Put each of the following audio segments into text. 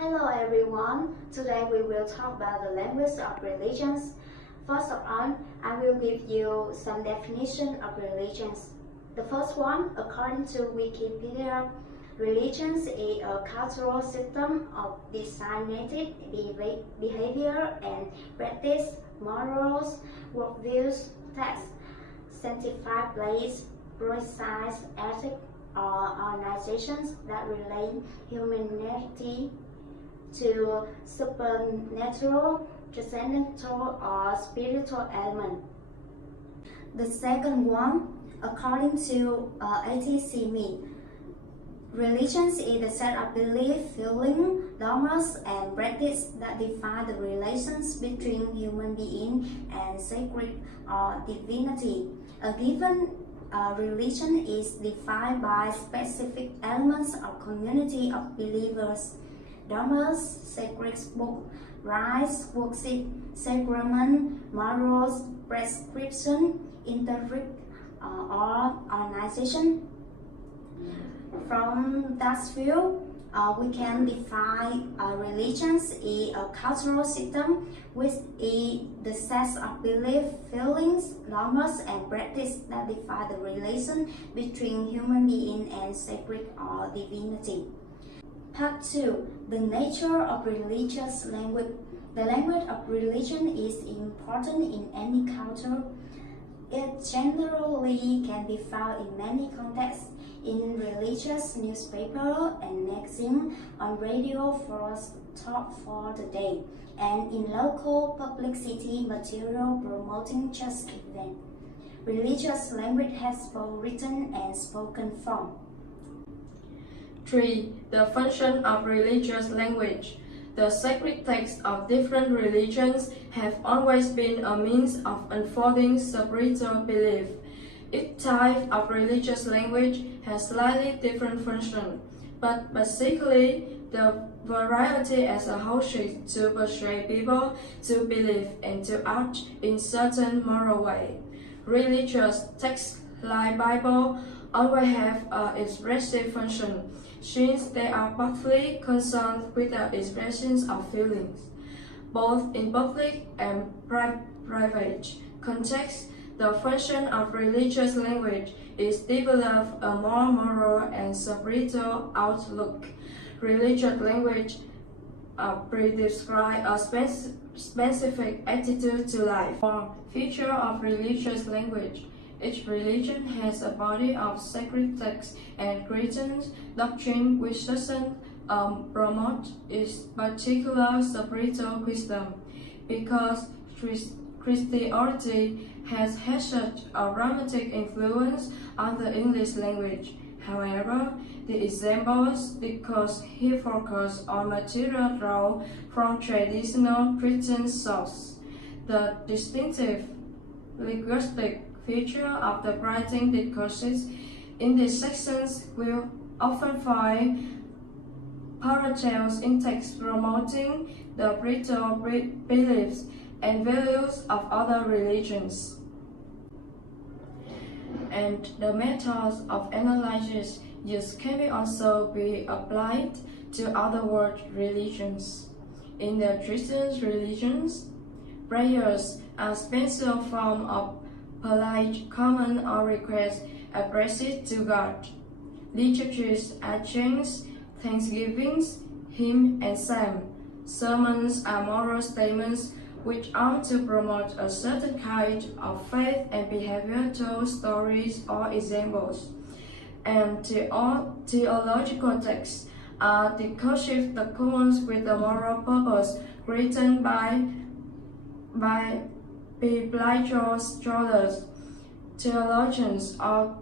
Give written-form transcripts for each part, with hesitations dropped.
Hello everyone, today we will talk about the language of religions. First of all, I will give you some definition of religions. The first one, according to Wikipedia, religions is a cultural system of designated behavior and practice, morals, worldviews, texts, sanctified place, precise ethics, or organizations that relate humanity to supernatural, transcendental, or spiritual element. The second one, according to ATCME, religions is the set of belief, feeling, dogmas, and practice that define the relations between human being and sacred or divinity. A given religion is defined by specific elements of community of believers. Dogmas, sacred book, rites, worship, sacrament, morals, prescription, interest, or organization. From that view, we can define religions as a cultural system which is the set of belief, feelings, dogmas, and practice that define the relation between human being and sacred or divinity. Part 2. The nature of religious language. The language of religion is important in any culture. It generally can be found in many contexts, in religious newspaper and magazine, on radio for talk for the day, and in local publicity material promoting church events. Religious language has both written and spoken form. 3. The function of religious language. The sacred texts of different religions have always been a means of unfolding spiritual belief. Each type of religious language has slightly different function, but basically, the variety as a whole is to persuade people to believe and to act in certain moral way. Religious texts like Bible always have an expressive function, since they are partly concerned with the expressions of feelings, both in public and private contexts. The function of religious language is develop a more moral and spiritual outlook. Religious language prescribe a specific attitude to life. Or feature of religious language. Each religion has a body of sacred texts and written doctrine which doesn't promote its particular spiritual wisdom, because Christianity has had such a dramatic influence on the English language. However, the examples because he focused on material drawn from traditional Christian sources. The distinctive linguistic feature of the writing discourses in these sections will often find parallels in texts promoting the spiritual beliefs and values of other religions. And the methods of analysis used can also be applied to other world religions. In the Christian religions, prayers are special form of polite command or request addressed to God. Liturgies are chants, thanksgivings, hymns, and psalms. Sermons are moral statements which are to promote a certain kind of faith and behavior through stories or examples. And theological texts are discursive documents with a moral purpose written by biblical scholars, theologians, or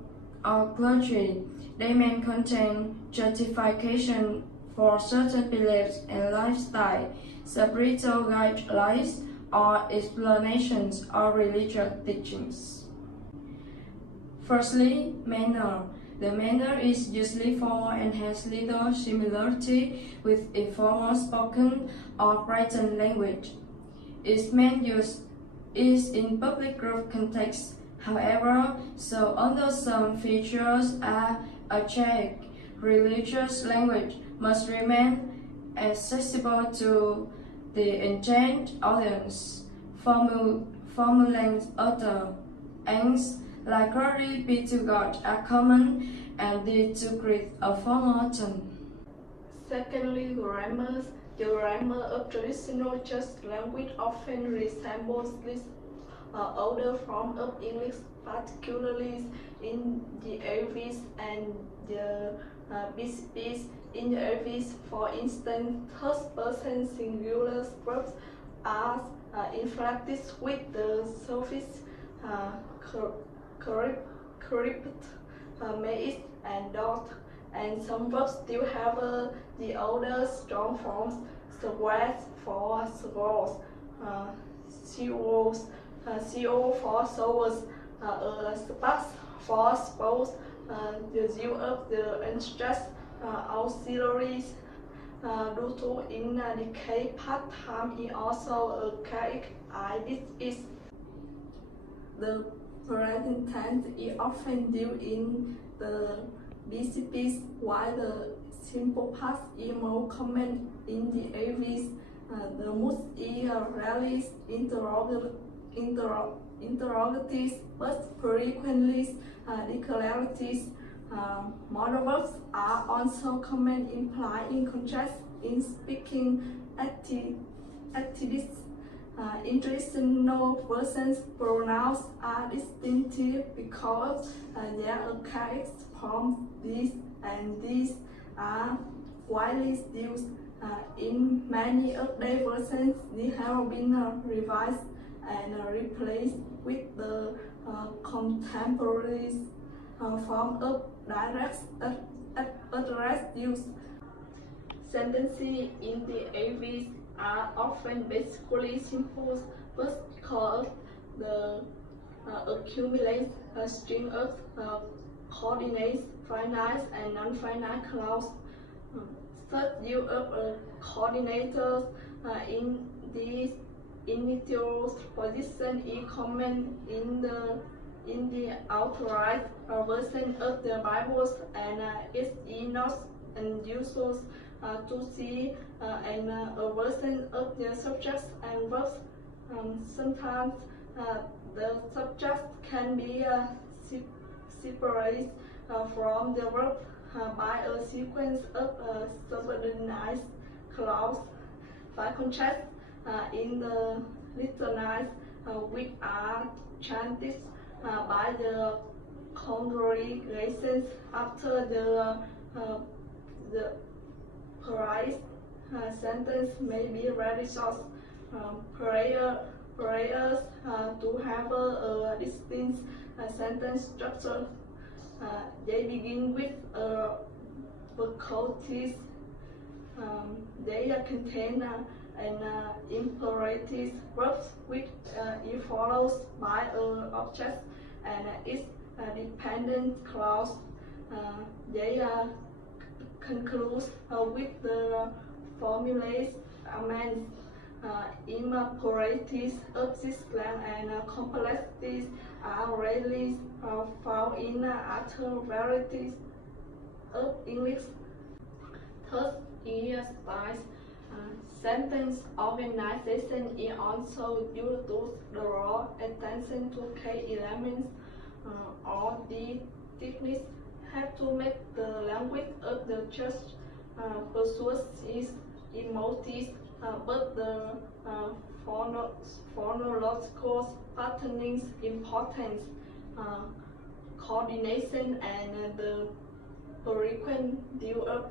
clergy. They may contain justification for certain beliefs and lifestyle, spiritual guidelines, or explanations of religious teachings. Firstly, manner. The manner is usually formal and has little similarity with informal spoken or written language. Its main use is in public group context. However, so although some features are archaic, religious language must remain accessible to the intent audience, formulating other aims likely be to God are common and lead to create a formal tone. Secondly, grammar. The grammar of traditional Czech language often resembles this older form of English, particularly in the Aries and the BCPs. In the Aries, for instance, third-person singular verbs are inflected with the suffix crypt, made and dot, and some verbs still have the older strong forms, squares for squaws, CO for sowers, spas for spouse, the use of the unstressed auxiliaries due to in decay part-time is also archaic. This is the present tense is often used in the BCPs, while the simple past is more common in the Aries. The mood is rarely interrogatives, but frequently declaratives. Modal verbs are also common, implying contrast in speaking activities. In traditional versions, pronouns are distinctive because their archaic forms "these" and "these" are widely used. In many early versions, they have been revised and replaced with the contemporary form of direct address use. Sentences in the Aries are often basically simple, but because the accumulate a string of coordinates, finite and non-finite clauses. Such use of coordinators in these initial position is common in the outright version of the Bibles, and it is not unusual to see a version of the subjects and verbs. Sometimes the subject can be separated from the verb by a sequence of subordinate clauses. By contrast, in the litanies, which are chanted by the congregations after the price sentence may be very short. Prayers to have a distinct sentence structure. They begin with faculties. They contain an imperative verb which is followed by an object and its dependent clause. They conclude with the formulae amends. Improprieties of this slang and complexities are rarely found in other varieties of English. Third is style. Sentence organization is also used to draw attention to key elements. All the techniques have to make the language of the church persuasive, emotive, but the phonological patterning important. Coordination and the frequent use of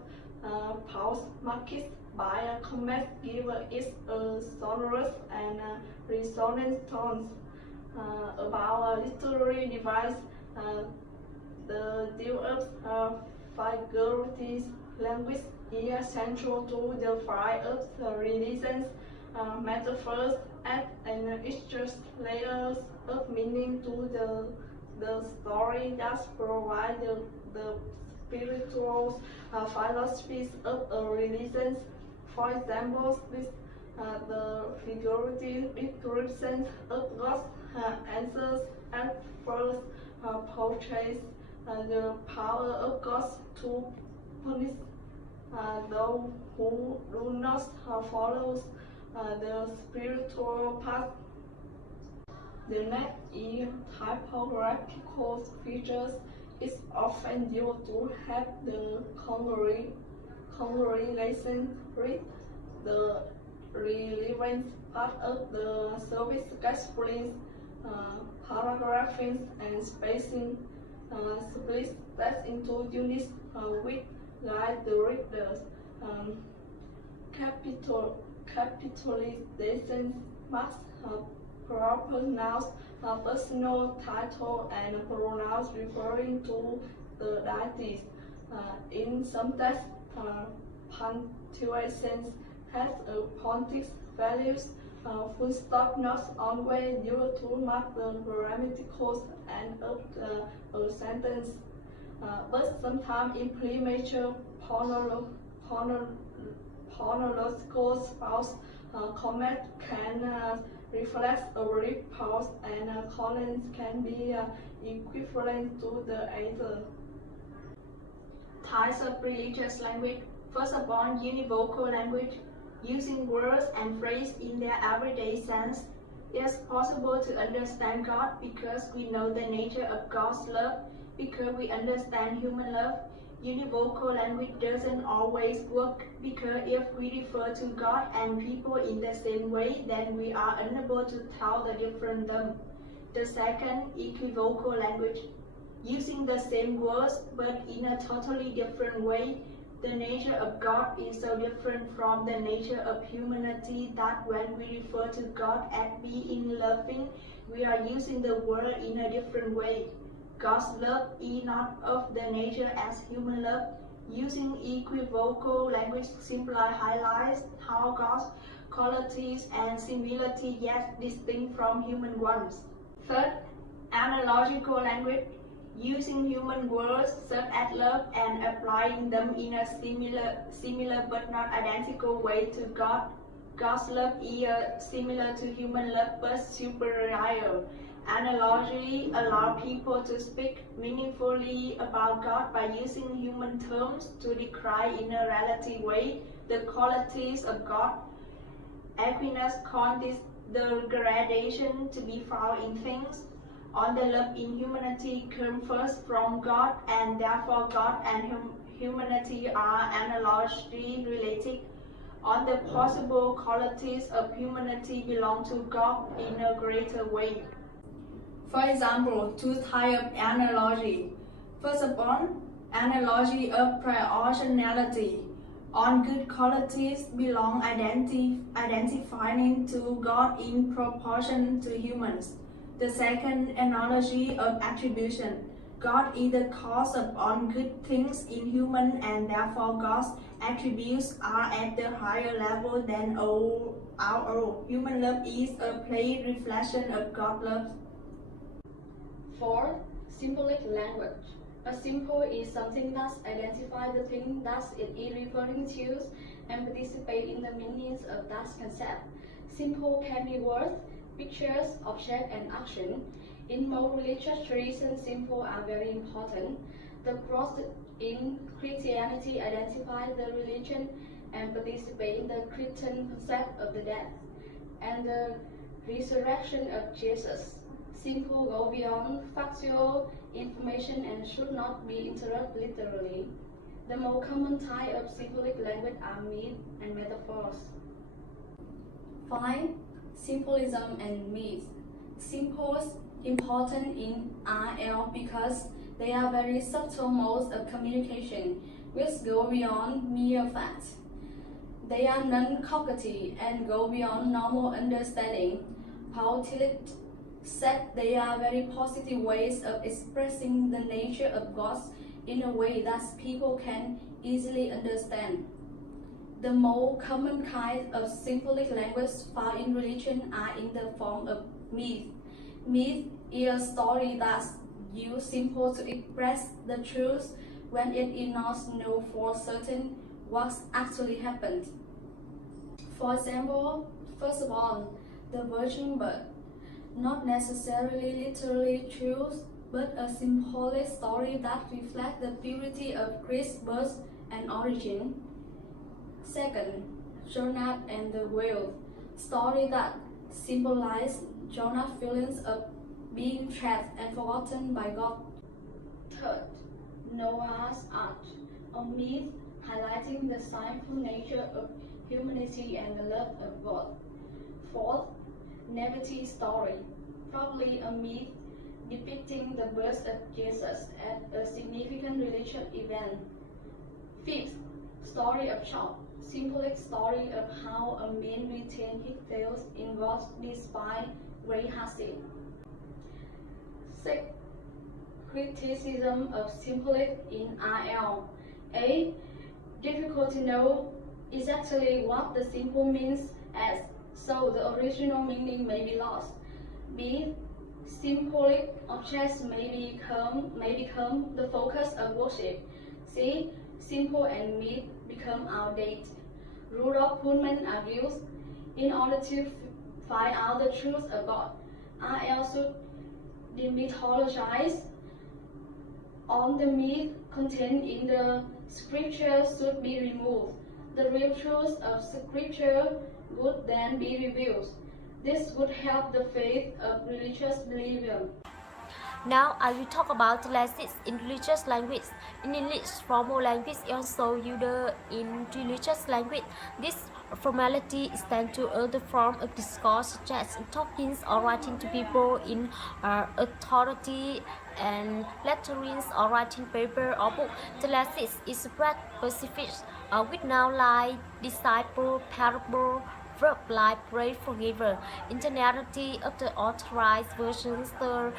pause marks by a comment give it a sonorous and resonant tones. About a literary device, the use of figurative language is central to the field of religions. Metaphors add an extra layers of meaning to the story that provide the spiritual philosophies of a religion. For example, the figurative description of God's answers at first portrays the power of God to punish those who do not follow the spiritual path. The next is typographical features. It's often used to help the congregation read the relevant part of the service, successfully paragraphing and spacing split that into units with guide the readers. Capitalization marks proper nouns, personal title, and pronouns referring to the deity. In some texts, punctuation has a phonetics values. Full stop not always used to mark the grammatical end of a sentence, but sometimes in premature phonological pause, comment can reflect a brief pause, and colons can be equivalent to the other. Types of religious language. First of all, univocal language. Using words and phrases in their everyday sense. It is possible to understand God because we know the nature of God's love, because we understand human love. Univocal language doesn't always work because if we refer to God and people in the same way, then we are unable to tell the difference them. The second, equivocal language. Using the same words but in a totally different way. The nature of God is so different from the nature of humanity that when we refer to God as being loving, we are using the word in a different way. God's love is not of the nature as human love. Using equivocal language simply highlights how God's qualities and similarity yet distinct from human ones. Third, analogical language. Using human words such as love and applying them in a similar but not identical way to God. God's love is similar to human love but superior. Analogy allows people to speak meaningfully about God by using human terms to describe in a relative way the qualities of God. Aquinas called this the gradation to be found in things. On the love in humanity comes first from God, and therefore God and humanity are analogically related. On the possible qualities of humanity belong to God in a greater way. For example, two types of analogy. First of all, analogy of proportionality. On good qualities belong identifying to God in proportion to humans. The second, analogy of attribution. God is the cause of all good things in human, and therefore God's attributes are at the higher level than our own. Human love is a plain reflection of God's love. Fourth, symbolic language. A symbol is something that identifies the thing that it is referring to and participate in the meanings of that concept. Symbol can be words, pictures, object, and action. In most religious traditions, symbols are very important. The cross in Christianity identifies the religion and participate in the Christian concept of the death and the resurrection of Jesus. Symbols go beyond factual information and should not be interpreted literally. The most common type of symbolic language are myths and metaphors. 5. Symbolism and myths. Symbols important in RL because they are very subtle modes of communication which go beyond mere facts. They are non-cognitive and go beyond normal understanding. Paul Tillich said they are very positive ways of expressing the nature of God in a way that people can easily understand. The more common kinds of symbolic language found in religion are in the form of myth. Myth is a story that uses symbols to express the truth when it is not known for certain what actually happened. For example, first of all, the virgin birth. Not necessarily literally true, but a symbolic story that reflects the purity of Christ's birth and origin. Second, Jonah and the whale, story that symbolize Jonah's feelings of being trapped and forgotten by God. Third, Noah's Ark, a myth highlighting the sinful nature of humanity and the love of God. Fourth, Nativity story, probably a myth depicting the birth of Jesus at a significant religious event. Fifth, story of Job, symbolic story of how a man retained his faith in God despite great hardship. Sixth, criticism of symbolic in RL. A. Difficult to know exactly what the symbol means, as so the original meaning may be lost. B. Symbolic objects may become the focus of worship. C. Symbol and myth become outdated. Rudolf Pullman argues, in order to find out the truth of God, RL should demythologize. All the myth contained in the scripture should be removed. The real truth of scripture would then be revealed. This would help the faith of religious believers. Now I will talk about the lessons in religious language. In English, formal language is also used in religious language. This formality extends to other forms of discourse such as talking or writing to people in authority and lecturings or writing paper or book. The lessons is spread specific with noun like disciple, parable, verb like pray, forgiver. In the narrative of the authorized versions, the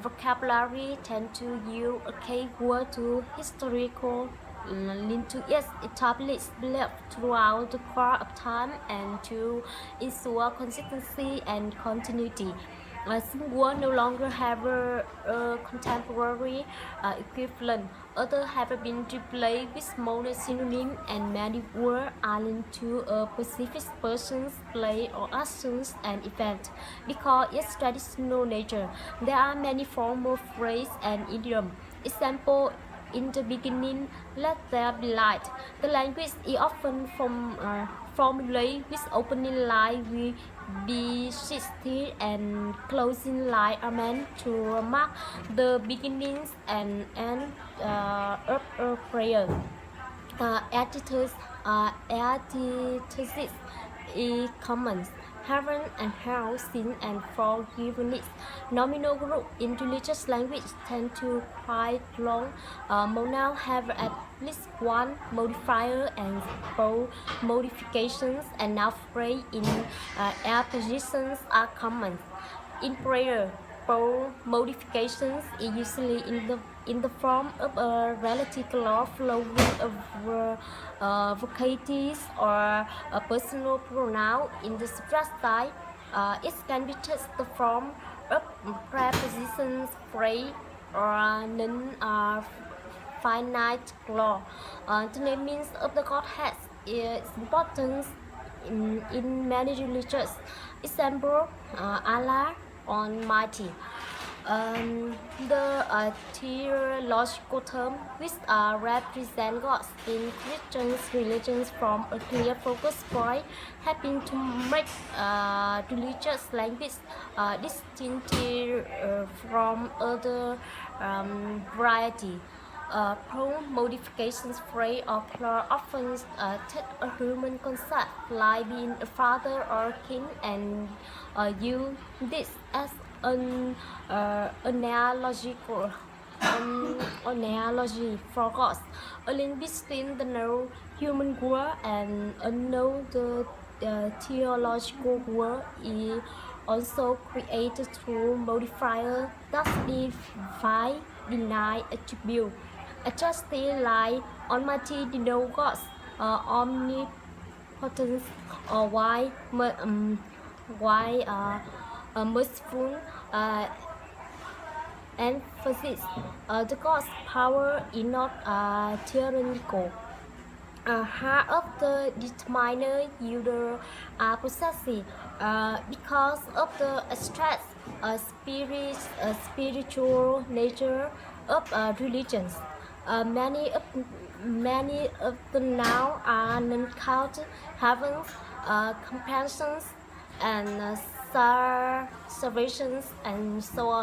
vocabulary tend to use a keyword to historical lineage established belief throughout the course of time and to ensure consistency and continuity. Some words no longer have a contemporary equivalent. Others have been replaced with modern synonyms, and many words are linked to a specific person, place, or actions and event because its traditional nature. There are many formal phrases and idioms. Example: in the beginning, let there be light. The language is often formulated with opening line will be existed and closing line are meant to mark the beginnings and end of a prayer. Antithesis is common. Heaven and hell, sin and forgiveness. Nominal group in religious language tend to quite long. Nouns have at least one modifier and both modifications, and noun phrase in air positions are common. In prayer, both modifications is usually in the form of a relative clause flowing over vocatives or a personal pronoun. In the subject side, it can be just the form of prepositions, phrase, or non-finite clause. The names of the God has its importance in many religions. Example: Allah Almighty. The theological term which represent God in Christian religions from a clear focus point, helping to make religious language distinctive from other variety. Pronoun modifications, phrase or clause often take a human concept like being a father or king and use this as an analogy for God. A link between the known human world and unknown theological world is also created through modifier that define, deny, attribute. Adjusted like Almighty denote God's omnipotence, or merciful emphasis. The God's power is not tyrannical. Half of the determiner user are possessive because of the abstract spiritual nature of religions. Many of Many of the nouns are non-count, having comprehensions and observations and so on.